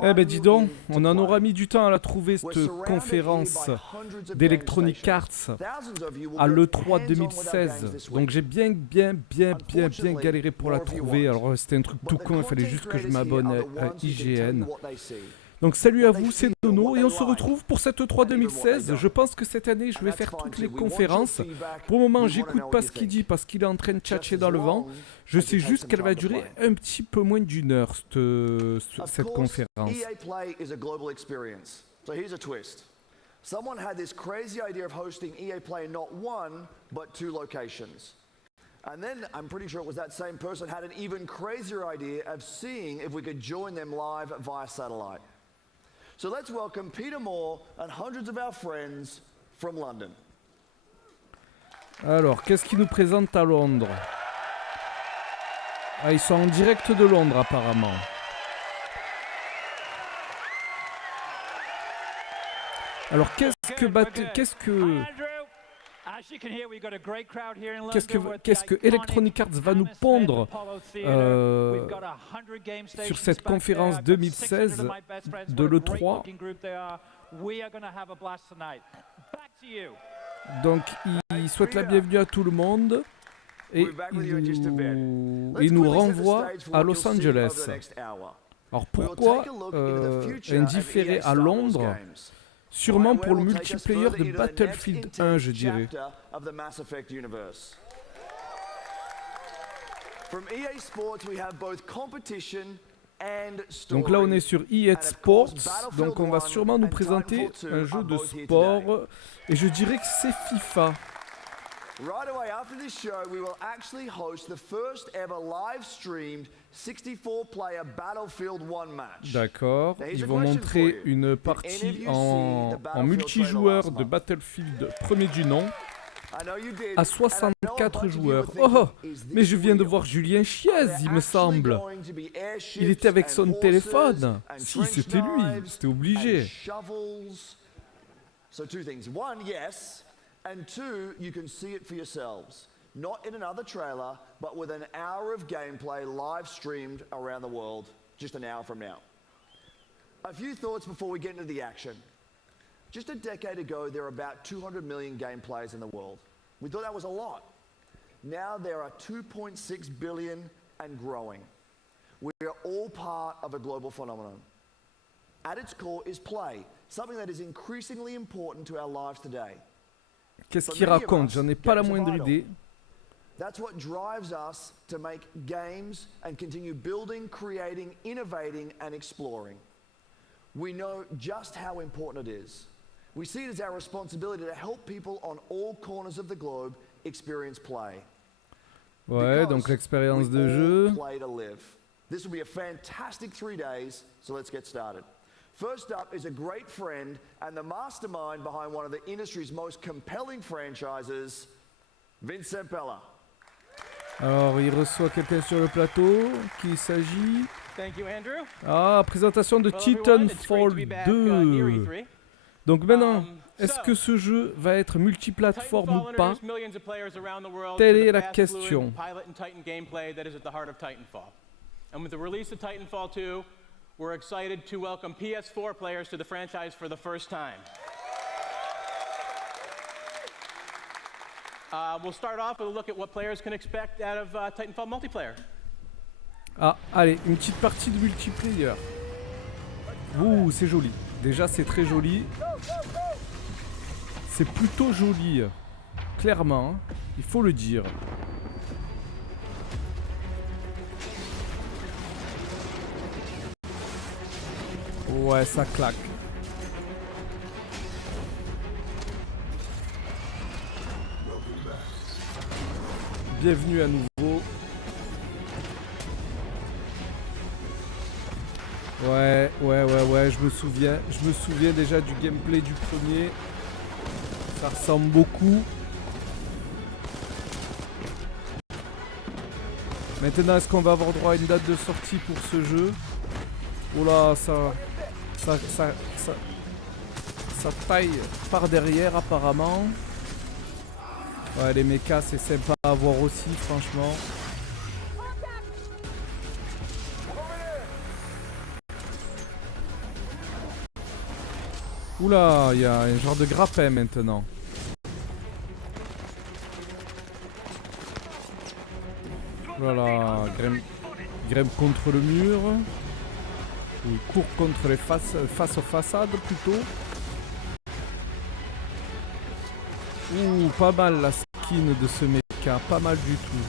Eh ben dis donc, on en aura mis du temps à la trouver cette conférence d'Electronic Arts à l'E3 2016. Donc j'ai bien galéré pour la trouver. Alors c'était un truc tout con, il fallait juste que je m'abonne à IGN. Donc salut à vous, c'est Dono et on se retrouve pour cette E3 2016. Je pense que cette année je vais faire toutes les conférences. Pour le moment j'écoute pas ce qu'il dit parce qu'il est en train de tchatcher dans le vent. Je sais juste qu'elle va durer un petit peu moins d'une heure cette conférence. Someone had this crazy idea of hosting EA Play not one, but 2 locations. And then I'm pretty sure it was that same person had an even crazier idea of seeing if we could join them live via satellite. So let's welcome Peter Moore and hundreds of our friends from London. Alors, qu'est-ce qu'ils nous présentent à Londres? Ah, ils sont en direct de Londres apparemment. Alors, qu'est-ce que Electronic Arts va nous pondre sur cette conférence 2016 de l'E3? Donc il souhaite la bienvenue à tout le monde et il nous renvoie à Los Angeles. Alors pourquoi indifférer à Londres? Sûrement pour le multiplayer de Battlefield 1, je dirais. Donc là, on est sur EA Sports. Donc on va sûrement nous présenter un jeu de sport. Et je dirais que c'est FIFA. Right away after this show, we will actually host the first ever live-streamed 64-player Battlefield 1 match. D'accord, ils vont montrer une partie en multijoueur de Battlefield premier du nom à 64 joueurs. Oh, mais je viens de voir Julien Chiez, il me semble. Il était avec son téléphone. Si, c'était lui, c'était obligé. So two things. One, yes. And 2, you can see it for yourselves. Not in another trailer, but with an hour of gameplay live streamed around the world, just an hour from now. A few thoughts before we get into the action. Just a decade ago, there were about 200 million game players in the world. We thought that was a lot. Now there are 2.6 billion and growing. We are all part of a global phenomenon. At its core is play, something that is increasingly important to our lives today. Qu'est-ce qu'il raconte? J'en ai pas la moindre idée. That's what drives us to make games and continue building, creating, innovating and exploring. We know just how important it is. We see it as our responsibility to help people on all corners of the globe experience play. Ouais, donc l'expérience de jeu. Play to live. This will be a fantastic 3 days, so let's get started. First up is a great friend and the mastermind behind one of the industry's most compelling franchises, Vincent Pella. Alors, il reçoit quelqu'un sur le plateau. Qui s'agit? Thank you, Andrew. Ah, présentation de Titanfall 2. Donc maintenant, est-ce que ce jeu va être multiplateforme ou pas? Telle est la question. We're excited to welcome PS4 players to the franchise for the first time. We'll start off with a look at what players can expect out of Titanfall multiplayer. Ah, allez, une petite partie de multiplayer. Ouh, c'est joli. Déjà, c'est très joli. C'est plutôt joli. Clairement, hein, il faut le dire. Ouais, ça claque. Bienvenue à nouveau. Ouais, je me souviens déjà du gameplay du premier. Ça ressemble beaucoup. Maintenant, est-ce qu'on va avoir droit à une date de sortie pour ce jeu? Oh là, ça taille par derrière apparemment. Ouais, les mechas c'est sympa à voir aussi, franchement. Oula, il y a un genre de grappin maintenant. Voilà, grimpe contre le mur. Ou il court contre les face aux façades plutôt. Ouh, pas mal la skin de ce mecha, pas mal du tout.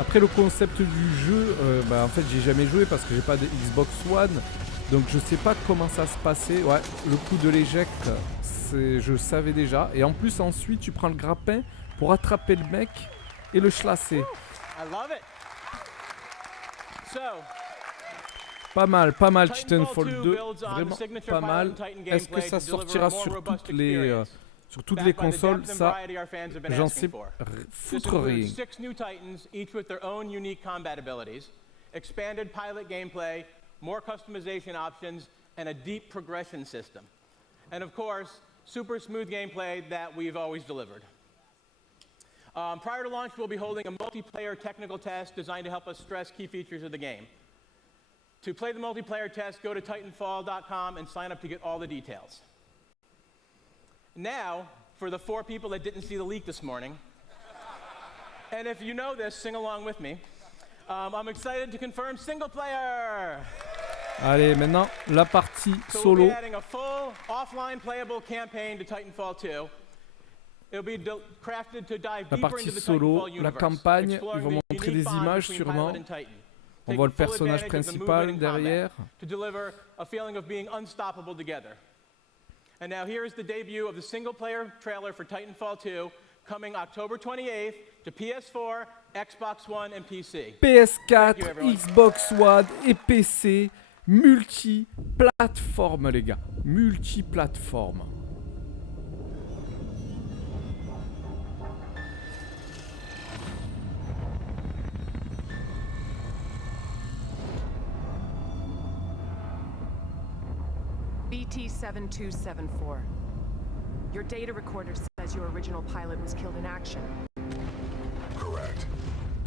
Après le concept du jeu, en fait j'ai jamais joué parce que j'ai pas de Xbox One. Donc je sais pas comment ça se passait. Ouais, le coup de l'éjecte, je savais déjà. Et en plus ensuite tu prends le grappin pour attraper le mec et le chlasser. Pas mal, Titanfall 2, vraiment pas mal. Est-ce que ça sortira sur toutes les consoles? Ça, j'en sais foutre rien. More customization options, and a deep progression system. And of course, super smooth gameplay that we've always delivered. Prior to launch, we'll be holding a multiplayer technical test designed to help us stress key features of the game. To play the multiplayer test, go to titanfall.com and sign up to get all the details. Now, for the 4 people that didn't see the leak this morning, and if you know this, sing along with me. I'm excited to confirm single player. Allez, maintenant la partie solo. Adding a full offline playable campaign to Titanfall 2. It'll be crafted to dive deeper into the Titanfall universe. La campagne, ils vont montrer des images sûrement. On voit le personnage principal derrière. To deliver a feeling of being unstoppable together. And now here is the debut of the single player trailer for Titanfall 2. Coming October 28th to PS4, Xbox One and PC. PS4, Xbox One et PC, multi-plateforme les gars, multi-plateforme. BT-7274. Your data recorder says your original pilot was killed in action. Correct.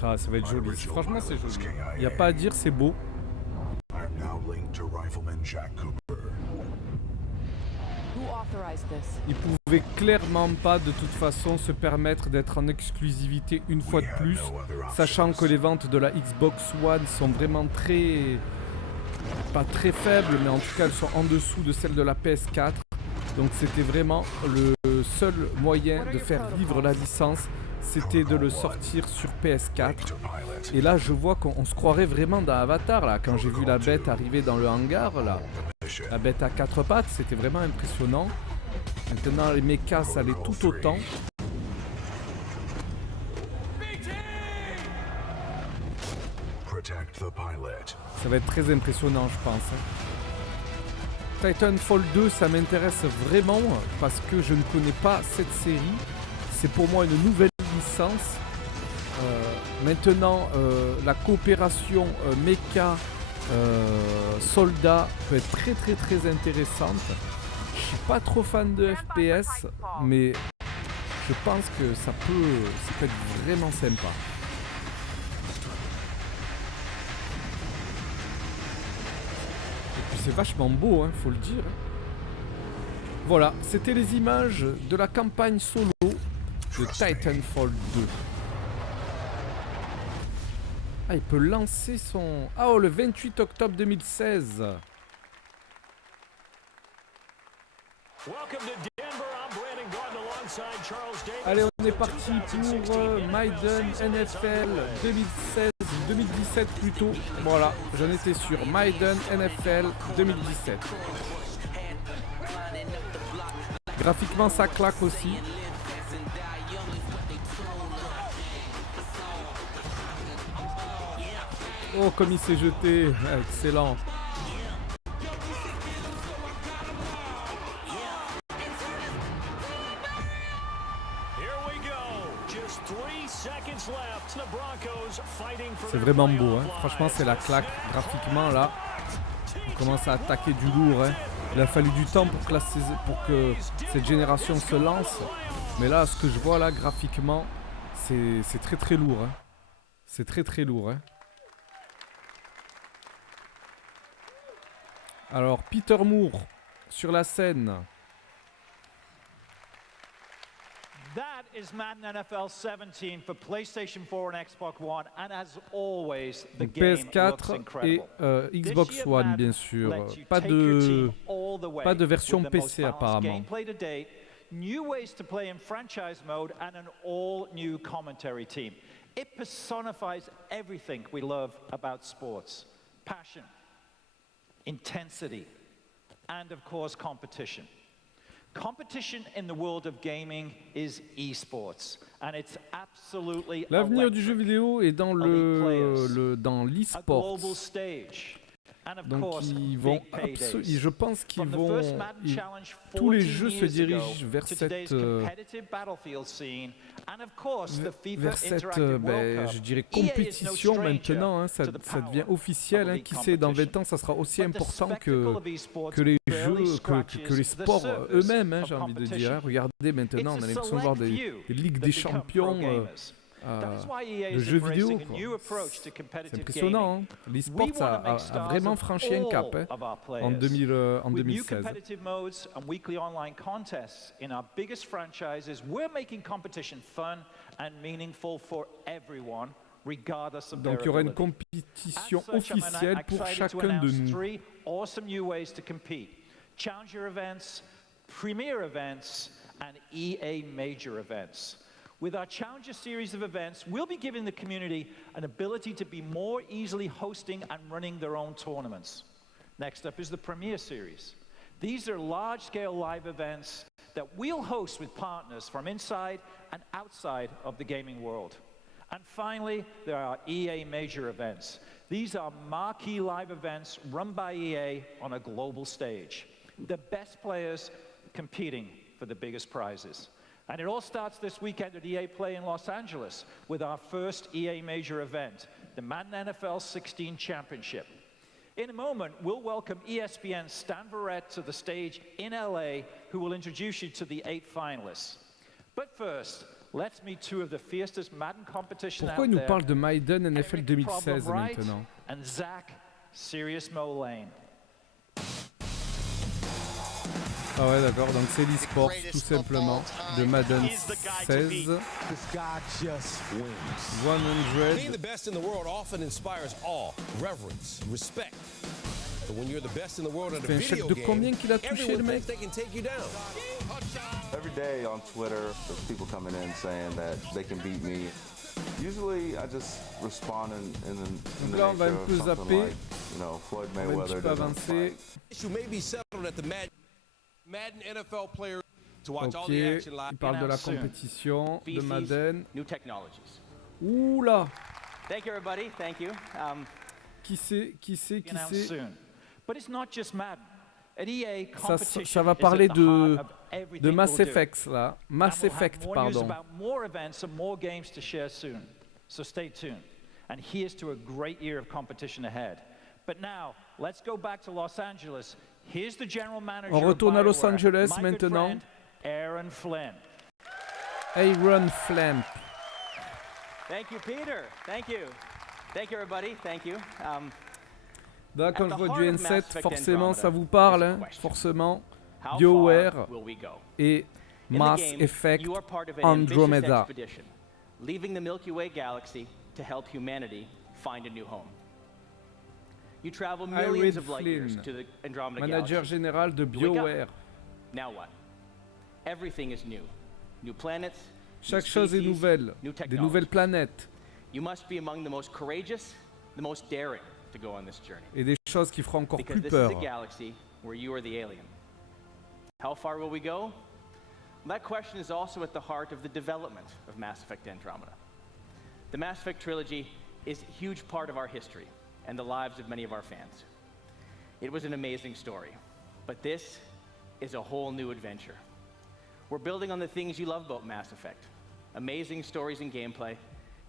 Ah, ça va être joli. Franchement, c'est joli. Il n'y a pas à dire, c'est beau. I'm now linked to Rifleman Jack Cooper. Who authorized this? Ils pouvaient clairement pas de toute façon se permettre d'être en exclusivité une fois de plus, sachant que les ventes de la Xbox One sont vraiment pas très faibles, mais en tout cas elles sont en dessous de celles de la PS4. Donc c'était vraiment le seul moyen de faire vivre la licence, c'était de le sortir sur PS4. Et là je vois qu'on se croirait vraiment dans Avatar là, quand j'ai vu la bête arriver dans le hangar là. La bête à 4 pattes, c'était vraiment impressionnant. Maintenant les mechas ça allait tout autant. Ça va être très impressionnant je pense. Titanfall 2, ça m'intéresse vraiment parce que je ne connais pas cette série. C'est pour moi une nouvelle licence. Maintenant, la coopération mecha soldat peut être très intéressante. Je suis pas trop fan de FPS, mais je pense que ça peut être vraiment sympa. C'est vachement beau, hein, faut le dire. Voilà, c'était les images de la campagne solo de Titanfall 2. Ah, il peut lancer son... Ah, oh, le 28 octobre 2016. Allez, on est parti pour Maiden NFL 2016, 2017 plutôt. Voilà, j'en étais sûr. Maiden NFL 2017. Graphiquement, ça claque aussi. Oh, comme il s'est jeté. Excellent. C'est vraiment beau, hein. Franchement c'est la claque. Graphiquement là, on commence à attaquer du lourd, hein. Il a fallu du temps pour que cette génération se lance. Mais là, ce que je vois là graphiquement, c'est très lourd, hein. C'est très lourd, hein. Alors, Peter Moore sur la scène. That is Madden NFL 17 for PlayStation 4 and Xbox One, and as always, the Donc, game looks PS4 et incredible. Xbox This year, One, Madden bien sûr. lets you Pas take your team de, all the way pas de version with the most PC balanced apparemment. gameplay to date, new ways to play in franchise mode, and an all-new commentary team. It personifies everything we love about sports: passion, intensity, and of course, competition. Competition in the world of gaming is esports, and it's absolutely L'avenir du jeu electric. vidéo est dans dans A l'e-sport. global stage. And of Donc course, ils vont big paydays. je pense qu'ils From the vont first Madden Challenge tous les 14 jeux se years dirigent ago vers to cette today's competitive battlefield scene, and of course the FIFA Interactive World Cup. je dirais EA is no compétition stranger maintenant, hein, ça to the devient power officiel, of hein, elite qui sait dans 20 competition. ans ça sera aussi But the important spectacle of esports que les barely jeux, scratches que les the sports surface eux-mêmes, hein, of j'ai envie de competition. dire. Hein. Regardez maintenant, on It's a a l'impression de voir select des few Ligues that des become champions pro gamers. That is why EA de is jeux vidéo. embracing a new approach to C'est competitive impressionnant, gaming. hein. L'e-sport We wanna make a stars vraiment of franchi un cap all hein, of our en players. 2016. With new competitive modes and weekly online contests in our biggest franchises, we're making competition fun and meaningful for everyone, regardless of their Donc il y aura une ability. compétition As such, I'm officielle pour excited to chacun de announce nous. 3 awesome new ways to compete: Challenger events, Premier events, and EA Major events. With our Challenger series of events, we'll be giving the community an ability to be more easily hosting and running their own tournaments. Next up is the Premier Series. These are large-scale live events that we'll host with partners from inside and outside of the gaming world. And finally, there are EA Major events. These are marquee live events run by EA on a global stage. The best players competing for the biggest prizes. And it all starts this weekend at EA Play in Los Angeles with our first EA Major event, the Madden NFL 16 Championship. In a moment, we'll welcome ESPN's Stan Verrett to the stage in LA, who will introduce you to the 8 finalists. But first, let's meet 2 of the fiercest Madden competition Pourquoi out il nous there, parle de Maiden NFL Eric 2016 Problem Right maintenant? and Zach Serious Mo Lane. Ah ouais d'accord, donc c'est l'e-sport tout simplement de Madden 16 100. Being the best in the world often inspires awe, reverence, respect. But when you're the best in the world at a C'est un chèque video de combien qu'il a game, touché le everyone mec? thinks they can take you down. Every day on Twitter, there's people coming in saying that they can beat me. Usually, I just respond in Donc the là on va nature un of peu something zapper, like, you know, Floyd on va un Mayweather petit peu doesn't avancer. fight. You may be settled at the Madden NFL player to watch all Ok, the action live. il parle de la compétition de Madden. New technologies. Ouh là, Thank you, everybody. Thank you. qui c'est Announced soon. But it's not just Madden. At EA, ça competition va is parler at the heart of de everything Mass we'll do. Effect là, Mass And we'll have Effect more news pardon. about more events and more games to share soon. So stay tuned. And here's to a great year of competition ahead. But now, let's go back to Los Angeles. Here's the general manager On retourne à of Los BioWare, Angeles my good maintenant. friend, Aaron Flynn. Aaron Flynn. Thank you, Peter. Thank you. Thank you, everybody. Thank you. Là quand At je the vois heart du of Mass N7, Effect forcément Andromeda ça vous parle, is a hein, question. forcément. How BioWare far will we go? et In Mass the game, Effect you are part of an Andromeda. ambitious expedition, leaving the Milky Way galaxy to help humanity find a new home. You travel millions of light years Flynn, to the Andromeda manager galaxy. général de You wake up. BioWare. Now what? Everything is new. New planets, Chaque new chose est species, nouvelle, new des nouvelles technologies. planètes You must be among the most courageous, the most daring to go on this journey. et des choses qui feront encore Because plus this is peur. a galaxy where you are the alien. How far will we go? That question is also at the heart of the development of Mass Effect Andromeda. The Mass Effect trilogy is a huge part of our history and the lives of many of our fans. It was an amazing story, but this is a whole new adventure. We're building on the things you love about Mass Effect. Amazing stories and gameplay,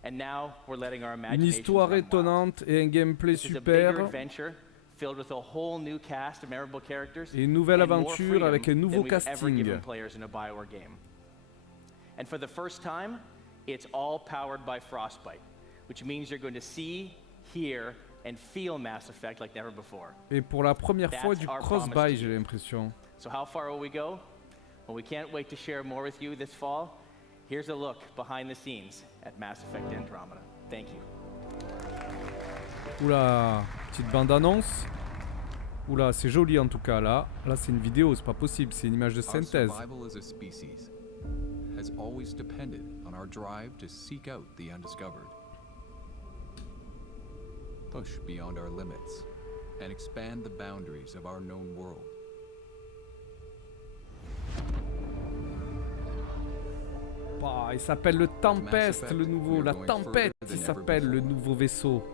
and now we're letting our Une imaginations histoire run wild. étonnante et un gameplay This is a bigger super adventure filled with a whole new cast of memorable characters et une nouvelle and more aventure freedom avec un than nouveau we've ever casting. given players in a BioWare game. And for the first time, it's all powered by Frostbite, which means you're going to see, hear, and feel Mass Effect like never before. Et pour la première fois That's du our cross-buy, promise to j'ai you. l'impression. So how far will we go? Well, we can't wait to share more with you this fall. Here's a look behind the scenes at Mass Effect Andromeda. Thank you. Oula, petite bande-annonce. Oula, c'est joli en tout cas là. Là, c'est une vidéo, c'est pas possible, c'est une image de synthèse. Our survival as a species has always depended on our drive to seek out the undiscovered. Push beyond our limits and expand the boundaries of our known world. Bah, il s'appelle le Tempest, le nouveau. La Tempête, il s'appelle le nouveau vaisseau.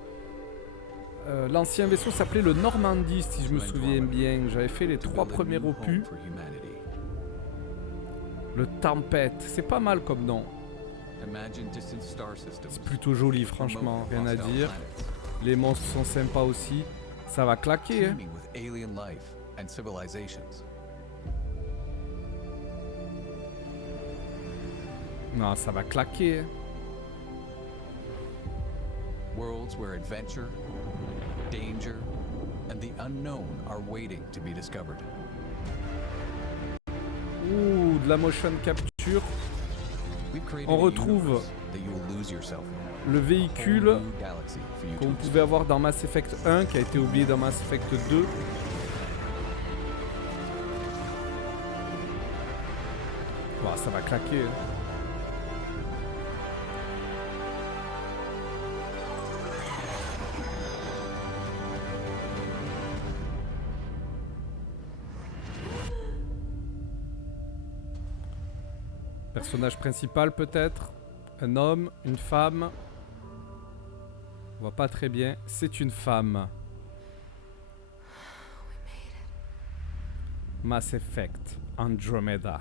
L'ancien vaisseau s'appelait le Normandie, si je me souviens bien. J'avais fait les 3 premiers opus. Le Tempête, c'est pas mal comme nom. C'est plutôt joli, franchement, rien à dire. Les monstres sont sympas aussi. Ça va claquer, hein. Non, ça va claquer, hein. Worlds where adventure, danger, and the unknown are waiting to be discovered. Ouh, de la motion capture. On retrouve le véhicule qu'on pouvait avoir dans Mass Effect 1, qui a été oublié dans Mass Effect 2. Wow, ça va claquer, hein. Personnage principal peut-être. Un homme, une femme. On voit pas très bien. C'est une femme. Mass Effect Andromeda.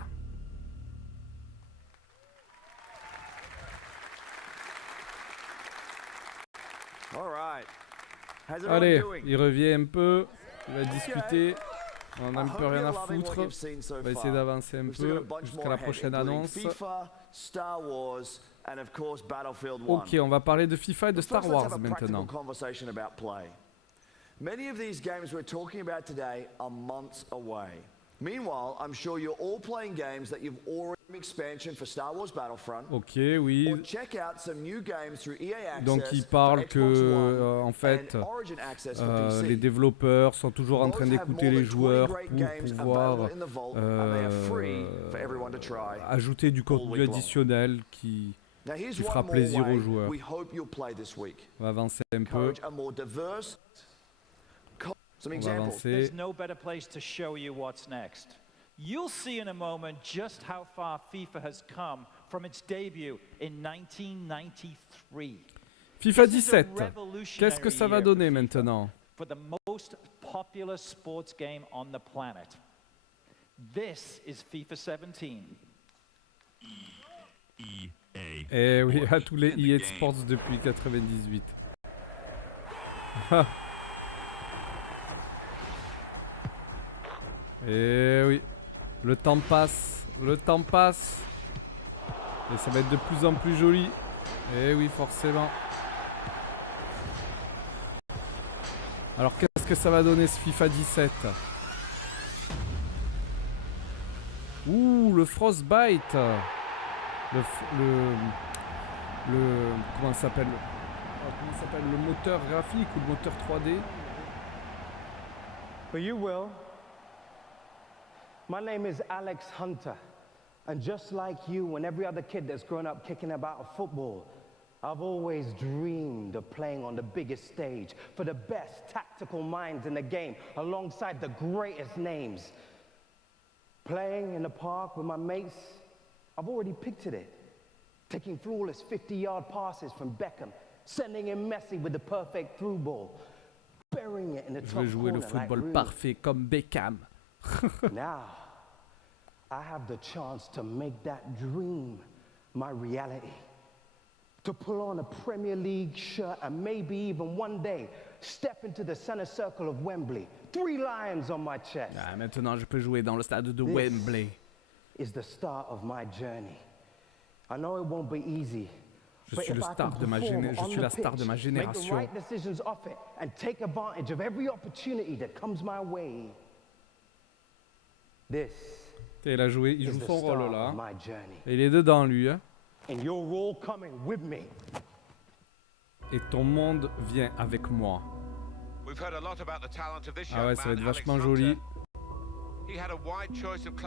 Allez, il revient un peu. Il va discuter. On n'a un peu rien à foutre. On va essayer d'avancer un peu jusqu'à la prochaine annonce. Ok, on va parler de FIFA et de Star Wars maintenant. Many of these games we're talking about today are months away. Meanwhile, I'm sure you're all playing games that you've already expansion for Star Wars Battlefront. Ok, oui. Or check out some new games through EA Access. Donc il parle que en fait les développeurs sont toujours en train d'écouter les joueurs pour pouvoir ajouter du contenu additionnel qui fera plaisir aux joueurs. On va avancer un peu. On va avancer. There's no better place to show you what's next. You'll see in a moment just how far FIFA has come from its debut in 1993. FIFA 17. Qu'est-ce que ça va donner maintenant? For the most popular sports game on the planet. This is FIFA 17. Eh oui, à tous les EA Sports depuis 98. Eh oui, le temps passe, et ça va être de plus en plus joli. Eh oui, forcément. Alors qu'est-ce que ça va donner ce FIFA 17? Ouh, le Frostbite. Comment ça s'appelle? Comment s'appelle le moteur graphique ou le moteur 3D? But you will. My name is Alex Hunter, and just like you and every other kid that's grown up kicking about football, I've always dreamed of playing on the biggest stage for the best tactical minds in the game, alongside the greatest names. Playing in the park with my mates, I've already pictured it. Taking flawless 50-yard passes from Beckham, sending in Messi with the perfect through ball, burying it in the top corner. Je veux jouer le football like parfait comme Beckham. Now, I have the chance to make that dream my reality. To pull on a Premier League shirt and maybe even one day step into the center circle of Wembley. 3 lions on my chest. Ah, maintenant, je peux jouer dans le stade de Wembley. Is the start of my journey. I know it won't be easy, Je suis la star de ma génération. Il joue son rôle là. Et il est dedans lui. Hein. Et ton monde vient avec moi. Ah ouais, ça va être vachement joli.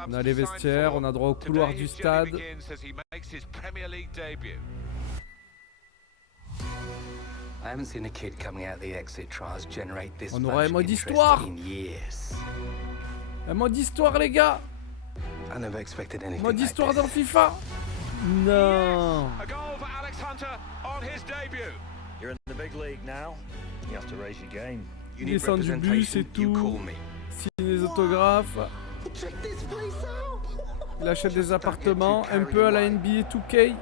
On a les vestiaires, on a droit au couloir du stade. On aura un mode histoire. Un mode histoire les gars. Mode histoire dans FIFA. Non. Il descend du bus et tout. Signe des autographes. Il achète des appartements, un peu à la NBA 2K.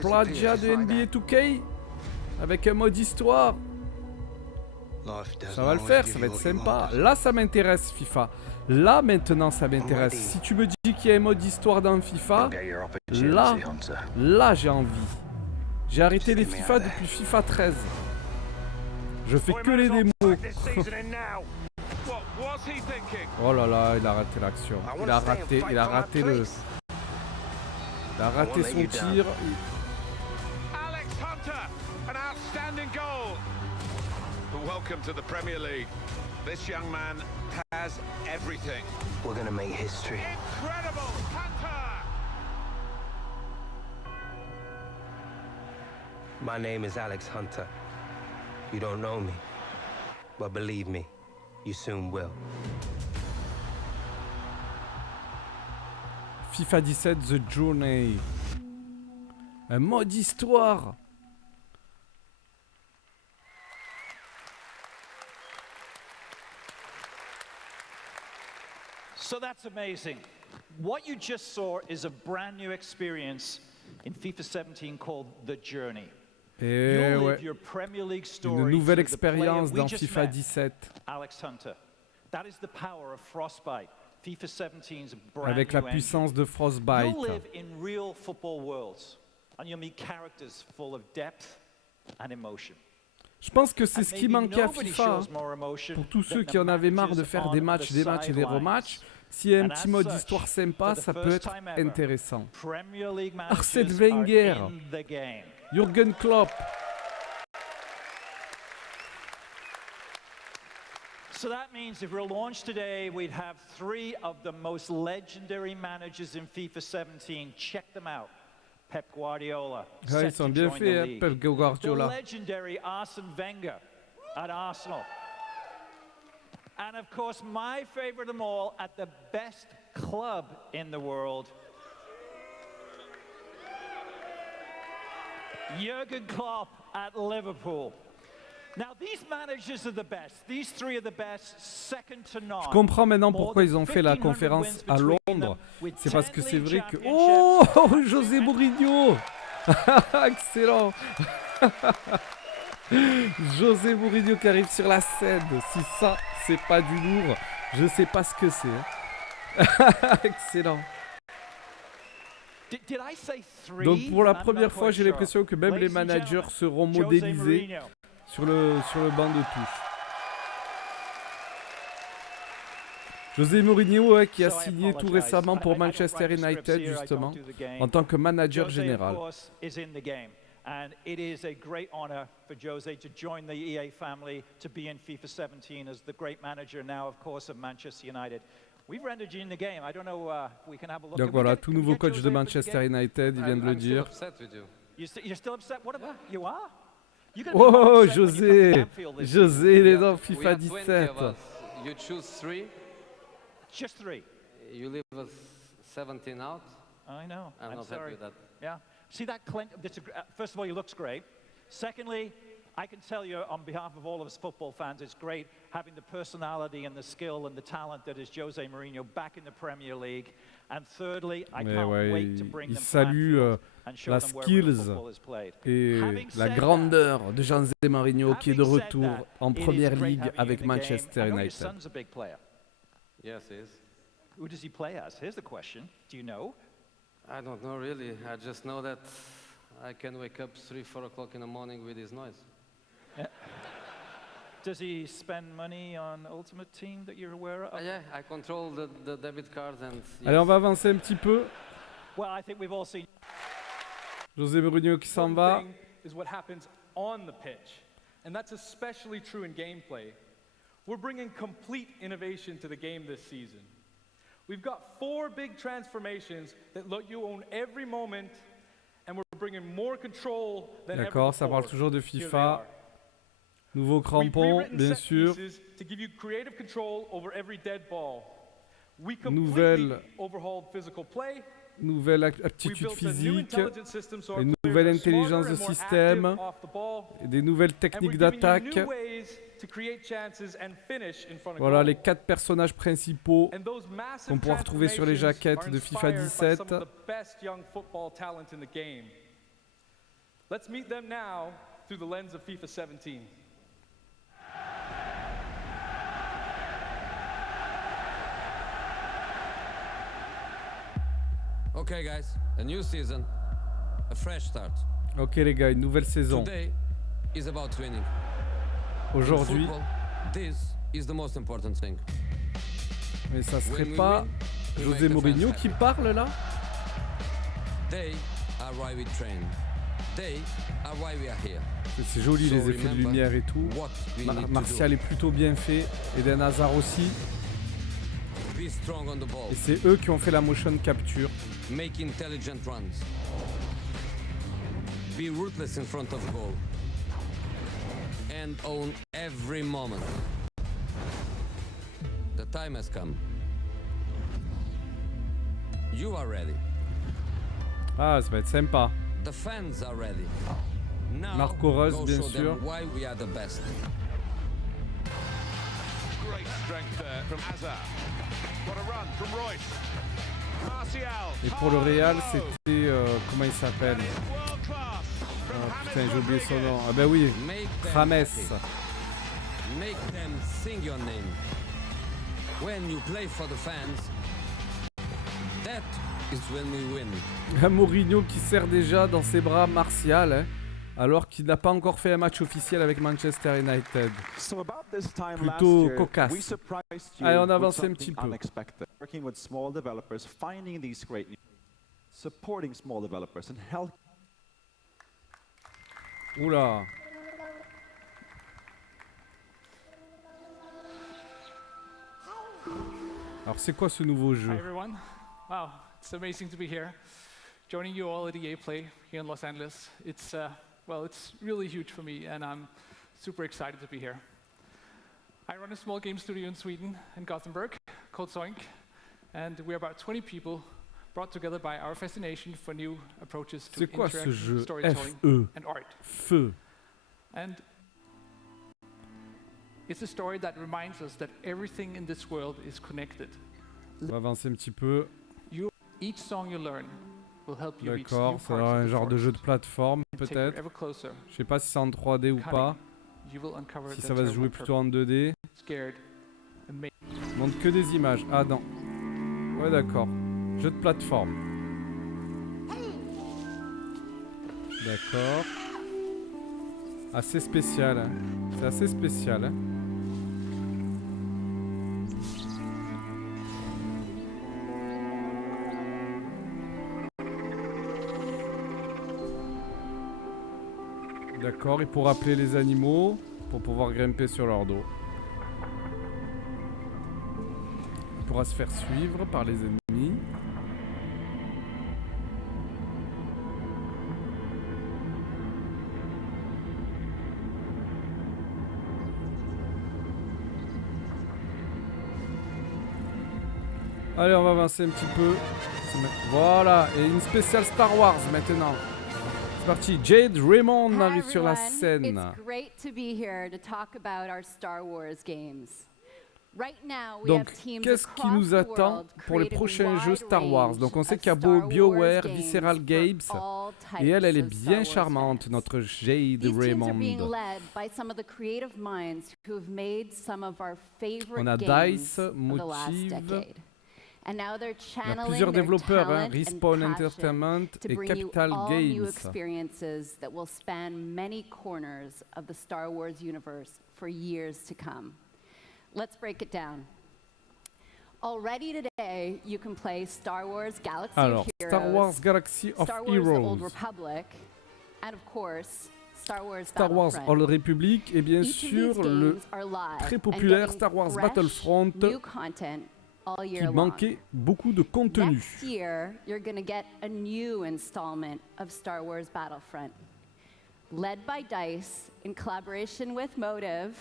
Plagiat de NBA 2K. Avec un mode histoire. Ça va le faire, ça va être sympa. Là, ça m'intéresse, FIFA. Là, maintenant, ça m'intéresse. Si tu me dis qu'il y a un mode histoire dans FIFA, là, j'ai envie. J'ai arrêté les FIFA depuis FIFA 13. Je fais que les démos. Oh là là, il a raté l'action. Il a raté son tir. Welcome to the Premier League. This young man has everything. We're gonna make history. Incredible! Hunter! My name is Alex Hunter. You don't know me, but believe me, you soon will. FIFA 17 The Journey. Un mode histoire. So that's amazing. What you just saw is a brand new experience in FIFA 17 called The Journey. Et ouais. Une nouvelle expérience dans FIFA 17. Alex Hunter. That is the power of Frostbite. FIFA 17's brand avec la puissance de Frostbite. You'll live in real football worlds and you'll meet characters full of depth and emotion. Je pense que c'est ce qui manquait à FIFA. Pour tous ceux qui en avaient marre de faire des matchs et des rematchs, s'il y a un petit mode histoire sympa, ça peut être intéressant. Arsène Wenger, Jürgen Klopp. So that means if we're launched today, we'd have 3 of the most legendary managers in FIFA 17. Check them out. Pep Guardiola. Ah, ils sont bien faits, hein, Pep Guardiola. The legendary Arsene Wenger at Arsenal. And of course, my favorite of them all, at the best club in the world, Jürgen Klopp at Liverpool. Now, these managers are the best. These 3 are the best, second to none. Je comprends maintenant pourquoi ils ont fait la conférence à Londres. C'est parce que c'est vrai que... Oh, José Mourinho. Excellent. José Mourinho qui arrive sur la scène. Si ça, c'est pas du lourd, je sais pas ce que c'est. Excellent. Donc pour la première fois, j'ai l'impression que même les managers seront modélisés sur le banc de touche. José Mourinho qui a signé tout récemment pour Manchester United justement en tant que manager général. And it is a great honor for Jose to join the EA family, to be in FIFA 17 as the great manager now, of course, of Manchester United. We've rendered you in the game. I don't know if we can have a look. Donc voilà, tout nouveau coach de Manchester United, il vient de le dire. You're still upset? What about you are? Oh, José, José, il est dans FIFA 17. You choose 3. Just 3. You leave us 17 out. I know. I'm not happy with that. Yeah. See that, Clint? First of all, he looks great. Secondly, I can tell you on behalf of all of us football fans, it's great having the personality and the skill and the talent that is Jose Mourinho back in the Premier League. And thirdly, I can't wait to bring them to Anfield and show them where real football is played. Et la grandeur de José Mourinho qui est de retour en Première Ligue avec Manchester United. Your son's a big player. Yes, he is. Who does he play as? Here's the question. Do you know? I don't know really. I just know that I can wake up 3-4 o'clock in the morning with his noise. Yeah. Does he spend money on Ultimate Team that you're aware of? Yeah, I control the debit card and... Allez, on va avancer un petit peu. Well, I think we've all seen... José Mourinho qui s'en va. Is what happens on the pitch, and that's especially true in gameplay. We're bringing complete innovation to the game this season. We've got 4 big transformations that let you own every moment, and we're bringing more control than ever before. D'accord, ça parle toujours de FIFA. Nouveau crampon, bien sûr. To give you creative control over every dead ball. We Nouvelle completely overhauled physical play. Nouvelle aptitude physique, une nouvelle intelligence de système, et des nouvelles techniques d'attaque. Voilà les 4 personnages principaux qu'on pourra retrouver sur les jaquettes de FIFA 17. Let's meet them now through the lens of FIFA 17. Okay, guys, a new season, a fresh start. Ok les gars, une nouvelle saison. Today is about winning. Aujourd'hui. This is the most important thing. Mais ça serait pas José Mourinho qui parle là? They are why we train. They are why we are here. C'est joli les effets de lumière et tout. Martial est plutôt bien fait. Eden Hazard aussi. Et c'est eux qui ont fait la motion capture. Make intelligent runs. Be ruthless in front of goal. And own every moment. The time has come. You are ready. Ah, ça va être sympa. The fans are ready. Now, Marco Reus, bien show sûr. them why we are the best. Great strength there from Hazard. What a run from Royce. Martial. Et pour le Real, c'était comment il s'appelle? Putain, j'ai oublié son nom. Ah ben oui, James. Make them sing your name. When you play for the fans, that is when we win. Un Mourinho qui serre déjà dans ses bras Martial, hein, alors qu'il n'a pas encore fait un match officiel avec Manchester United. Plutôt cocasse. Allez, on avance un petit peu. Working with small developers, finding these great new, supporting small developers and help. Oula. Alors c'est quoi ce nouveau jeu? Hi everyone. Wow, it's amazing to be here, joining you all at EA Play here in Los Angeles. It's well, it's really huge for me, and I'm super excited to be here. I run a small game studio in Sweden, in Gothenburg, called Zoink, and we're about 20 people brought together by our fascination for new approaches to interaction, storytelling, and art. Feu. And it's a story that reminds us that everything in this world is connected. On va avancer un petit peu. Each song you learn will help you reach new D'accord, ça va un genre de jeu de plateforme peut-être. Je sais pas si c'est en 3D ou pas. Si ça va se jouer plutôt en 2D. On montre que des images. Ah non. Ouais d'accord. Jeu de plateforme. D'accord. Assez spécial. Hein. C'est assez spécial. Hein. D'accord, et pour appeler les animaux, pour pouvoir grimper sur leur dos. Il pourra se faire suivre par les ennemis. Allez, on va avancer un petit peu. Voilà, et une spéciale Star Wars maintenant. C'est parti, Jade Raymond arrive sur la scène. Donc, qu'est-ce qui nous attend pour les prochains jeux Star Wars? Donc, on sait qu'il y a BioWare, Visceral Games, et elle est bien charmante, notre Jade Raymond. On a DICE, Motive, And now they're Il y a channeling plusieurs their développeurs, talent Respawn and Entertainment passion to et bring Capital you all new Games. experiences that will span many corners of the Star Wars universe for years to come. Let's break it down. Already today, you can play Star Wars Galaxy Alors, of Heroes, Star Wars Galaxy of Star Wars The Old Heroes, Republic, and of course, Star Wars Star Wars Battlefront. Old Republic et bien Each of sûr these le games are live très and populaire getting Star Wars fresh, Battlefront new content all year qui long. manquait beaucoup de contenu. Next year, you're going to get a new installment of Star Wars Battlefront. Led by DICE, in collaboration with Motive,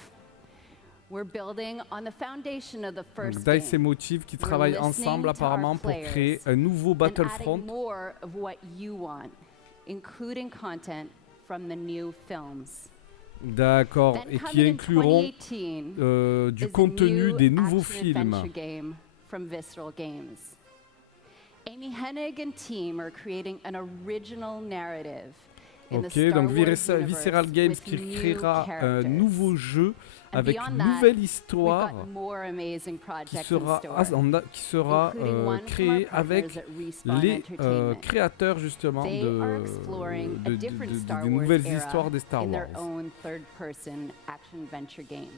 we're building on the foundation of the first Donc, DICE et game. Motive qui We're travaillent listening ensemble to apparemment our pour players créer un nouveau and Battlefront. adding more of what you want, including content from the new films. D'accord, Then et qui coming in incluront 2018 du is a contenu new des nouveaux action-adventure films. game from Visceral Games. Amy Hennig and team are creating an original narrative in the Ok, Star donc Wars Visceral universe Games with qui new créera un characters. nouveau jeu And avec beyond une that, nouvelle we've histoire got more amazing qui projects sera, in store, qui sera including one from créée our avec partners at Respawn les Entertainment. créateurs justement They are exploring a different Star des Wars nouvelles era histoires des Star in Wars. their own third-person action-adventure game.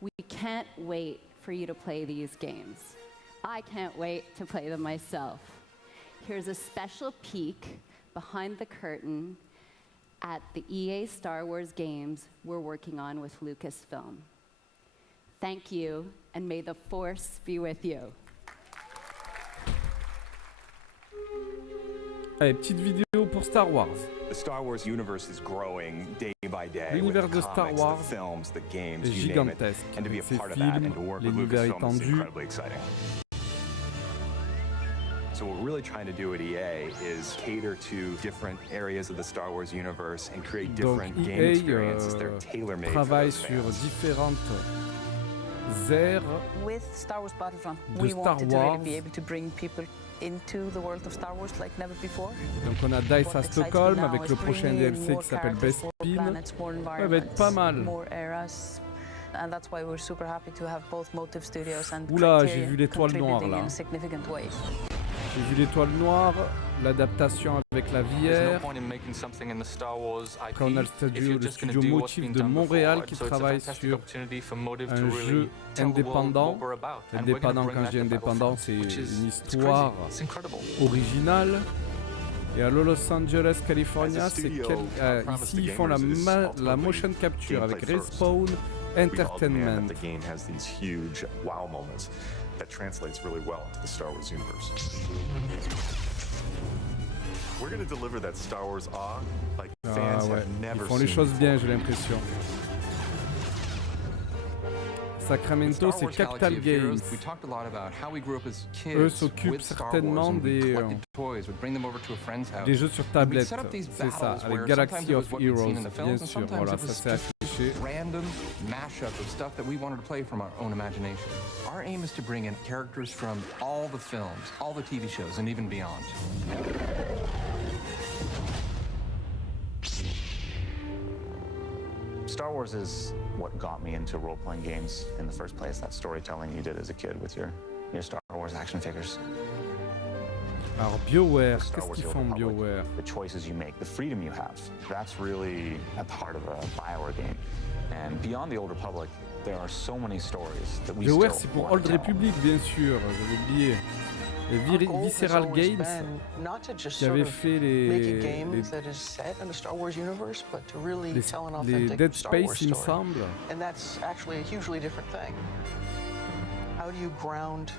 We can't wait for you to play these games. I can't wait to play them myself. Here's a special peek behind the curtain at the EA Star Wars games we're working on with Lucasfilm. Thank you, and may the Force be with you. Allez, petite vidéo pour Star Wars. The Star Wars universe is growing day by day. L'univers with de the Star comics, Wars the films, the games, est you name it. gigantesque. And to be a Ces part of that and to films, work with l'univers Lucasfilm is étendu. incredibly exciting. So what we're really trying to do at EA is cater to different areas of the Star Wars universe and create Donc different game EA experiences that are tailor-made for travaille those sur fans. différentes aires With Star Wars Battlefront, de we Star wanted to Wars. really be able to bring people into the world of Star Wars like never before. Donc on a DICE à What excites me Stockholm now avec is le prochain bringing in DLC more qui s'appelle characters, Bespin. more planets, more Ça va être pas mal. more eras. And that's why we're super happy to have both Motive Studios and Oula, j'ai Criterion vu l'étoile noire contributing là. in significant ways. J'ai vu l'étoile noire, l'adaptation avec la VR. point in making something in the Star Wars IP Après on a if you're le just gonna studio do what's Motive been de done Montréal before. qui So it's a travaille fantastic sur opportunity for Motive to un really jeu tell the world indépendant. what we're about. And we're gonna Indépendant, bring quand that je dis to indépendant, Battlefront, c'est which is- une it's crazy. histoire It's incredible. originale. Et à Los Angeles, California, As a c'est studio, ici promise ils to font la, gamers is la ultimately motion capture avec gameplay first. Respawn We all demand Entertainment. that the game has these huge wow moments that translates really well into the Star Wars universe. We're going to deliver that Star Wars awe like Ah fans ouais, have ils never font les seen choses bien, before. j'ai l'impression. Sacramento, Star c'est Wars Capital Galaxy of Heroes, Games. we talked a lot about how we grew up as kids Eux s'occupent with Star certainement Wars, and we des, collected toys, we'd bring them over to a friend's house. des jeux sur And we'd tablette, set up these c'est ça, battles avec where Galaxy sometimes it was of what we'd seen Heroes, in the bien films, and sûr, sometimes voilà, it ça was c'est just affiché. random mashup of stuff that we wanted to play from our own imagination. Our aim is to bring in characters from all the films, all the TV shows, and even beyond. Star Wars is what got me into role-playing games in the first place, that storytelling you did as a kid with your Star Wars action figures. Alors BioWare, Star qu'est-ce Wars qu'ils The font Republic, BioWare? The choices you make, the freedom you have, that's really at the heart of a BioWare game. And beyond the Old Republic, there are so many stories that we BioWare still c'est pour want Old to tell. Republic bien sûr, j'avais oublié. Et Visceral Games Not to just qui sort avait of fait make a game that is set in the Star Wars universe, but to really tell an les authentic Dead Star Wars Space il me story. semble. And that's actually a hugely different thing. How do you ground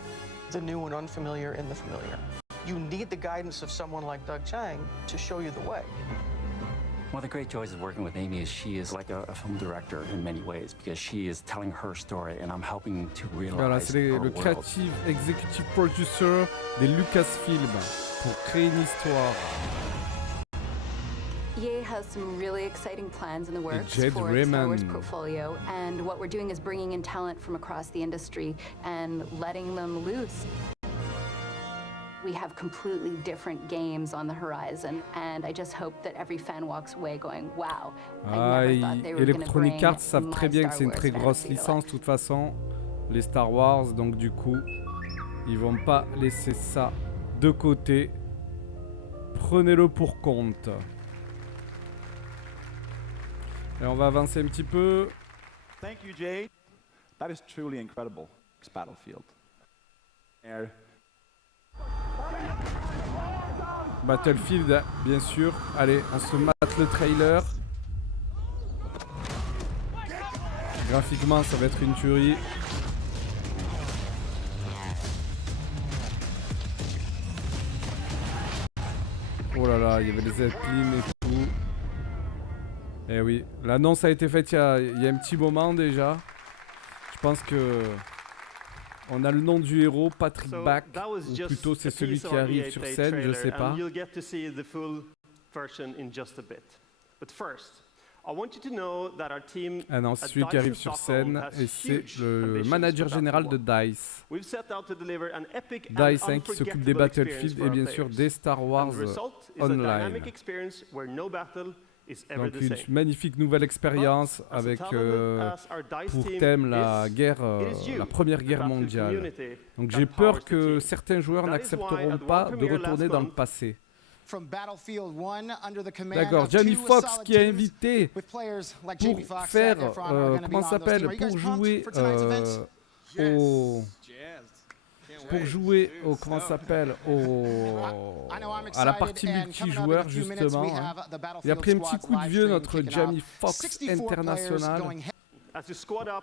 the new and unfamiliar in the familiar? You need the guidance of someone like Doug Chang to show you the way. One of the great joys of working with Amy is she is like a film director in many ways because she is telling her story and I'm helping to Voilà, realize c'est her le world. creative executive producer des Lucasfilm pour créer une histoire. EA has some really exciting plans in the works Jed for its Star Wars Raymond. portfolio, and what we're doing is bringing in talent from across the industry and letting them loose. We have completely different games on the horizon, and I just hope that every fan walks away going, wow, I never thought they were going to Electronic bring Arts savent my très bien Star que c'est une Wars très grosse fantasy to licence de toute façon, les Star Wars, donc du coup, Ils vont pas laisser ça de côté. Prenez-le pour compte. Et on va avancer un petit peu. Thank you, Jade. That is truly incredible. This battlefield. Air. Battlefield, bien sûr. Allez, on se mate le trailer. Graphiquement, ça va être une tuerie. Oh là là, il y avait des zeppelins et tout. Eh oui, l'annonce a été faite il y a un petit moment déjà. Je pense que on a le nom du héros, Patrick Bach, ou plutôt c'est celui qui arrive sur scène, je sais pas. Ah non, c'est celui qui arrive sur scène et c'est le manager général de DICE. DICE hein, qui s'occupe des Battlefield et bien sûr des Star Wars Online. Donc une magnifique nouvelle expérience avec pour thème la guerre, la Première Guerre mondiale. Donc j'ai peur que certains joueurs n'accepteront pas de retourner dans le passé. D'accord, Jamie Foxx qui est invité pour faire, comment ça s'appelle, pour jouer au comment ça s'appelle à la partie multijoueur justement. Hein. Il a pris un petit coup de vieux notre Jamie Foxx international.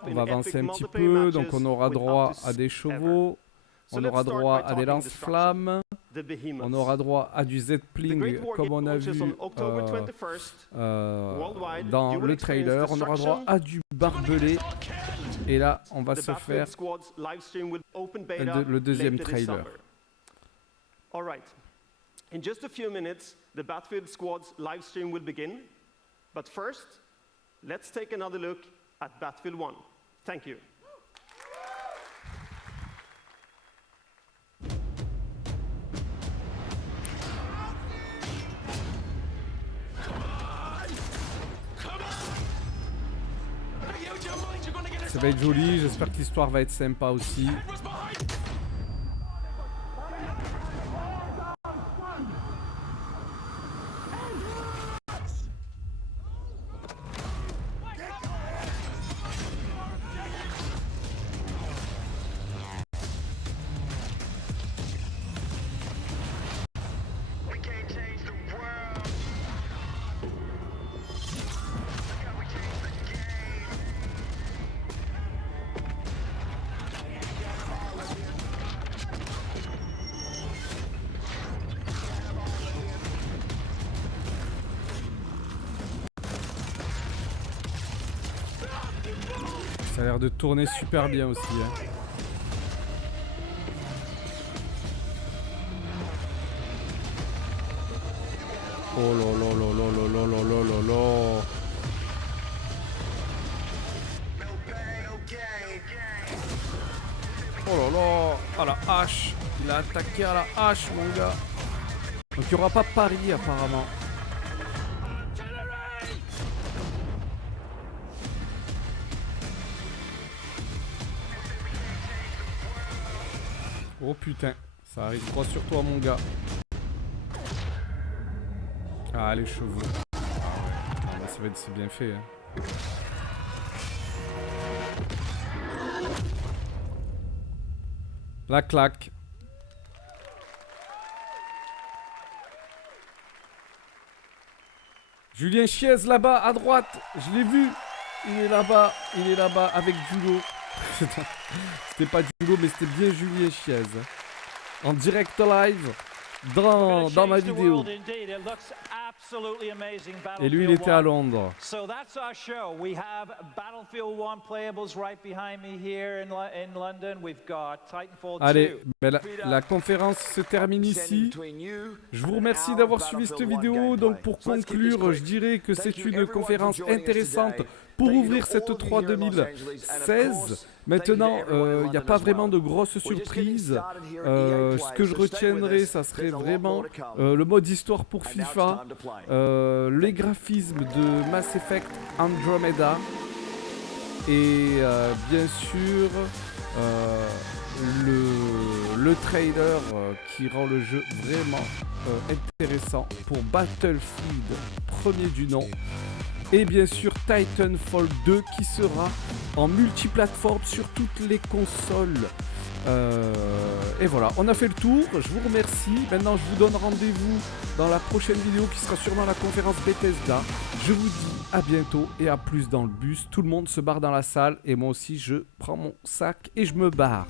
On va avancer un petit peu, donc on aura droit à des chevaux, on aura droit à des lance-flammes, on aura droit à du Z-Pling comme on a vu dans le trailer, on aura droit à du barbelé. Et là, on va se faire le deuxième trailer. All right. In just a few minutes, the Battlefield Squad's live stream will begin. But first, let's take another look at Battlefield 1. Thank you. Ça va être joli, j'espère que l'histoire va être sympa aussi. Ça a l'air de tourner super bien aussi. Hein. Oh là là là là là là là là là là. Oh là là. À la hache. Il a attaqué à la hache mon gars. Donc il n'y aura pas Paris apparemment. Oh putain, ça arrive droit sur toi mon gars. Ah les chevaux. Ah, bah, ça va être c'est bien fait. Hein. La claque. Julien Chiez là-bas à droite, je l'ai vu. Il est là-bas avec Julo. C'était pas Julo mais c'était bien Julien Chiez. En direct live dans ma vidéo. Et lui il était à Londres. So that's our show. We have Battlefield 1 playables right behind me here in London. We've got Titanfall 2. Allez, ben la conférence se termine ici. Je vous remercie d'avoir suivi cette vidéo. Donc pour conclure, je dirais que c'est une conférence intéressante pour ouvrir cette 3 2016. Maintenant, il n'y a pas vraiment de grosses surprises. Ce que je retiendrai, ça serait vraiment le mode histoire pour FIFA, les graphismes de Mass Effect Andromeda et bien sûr le trailer qui rend le jeu vraiment intéressant pour Battlefield, premier du nom. Et bien sûr Titanfall 2 qui sera en multiplateforme sur toutes les consoles. Et voilà, on a fait le tour, je vous remercie. Maintenant je vous donne rendez-vous dans la prochaine vidéo qui sera sûrement la conférence Bethesda. Je vous dis à bientôt et à plus dans le bus. Tout le monde se barre dans la salle et moi aussi je prends mon sac et je me barre.